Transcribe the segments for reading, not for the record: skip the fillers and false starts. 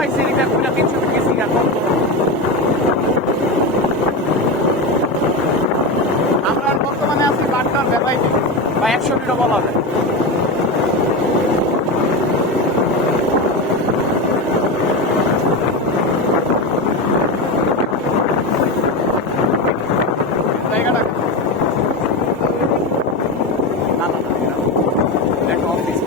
কমাইছে এটা পুরো 300 ফিট গেছি আমরা বর্তমানে আছি বাট্টার ভেলাইতে বা 100 ফিটও বলা যায়। জায়গাটা না না না এটা একটা অফিস।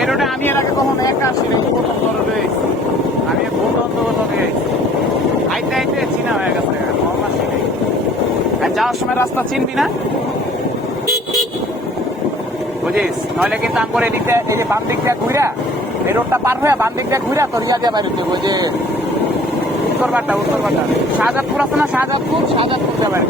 এই রোডে আমি এর আগে কখনো একা আসি না, প্রথম বড় রয়েছি আমি বন্ধু বান্ধব লগে আইতে আইতে চিনা হয়ে গেছে কম আসি নাই। আর যাওয়ার সময় রাস্তা চিনবি না বুঝিস, নইলে কিন্তু আঙ্গুর এদিক দিয়ে এই যে বাম দিক দিয়ে ঘুরা এই রোডটা পার হয়ে বাম দিক দিয়ে ঘুরা তোর ইয়া দিয়ে বাইরে দেবো যে উত্তরবাড্ডা শাহজাদপুর আছে না, শাহজাদপুর দিয়ে বাইরে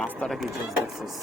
রাস্তাটা কি চলছে দেখছিস?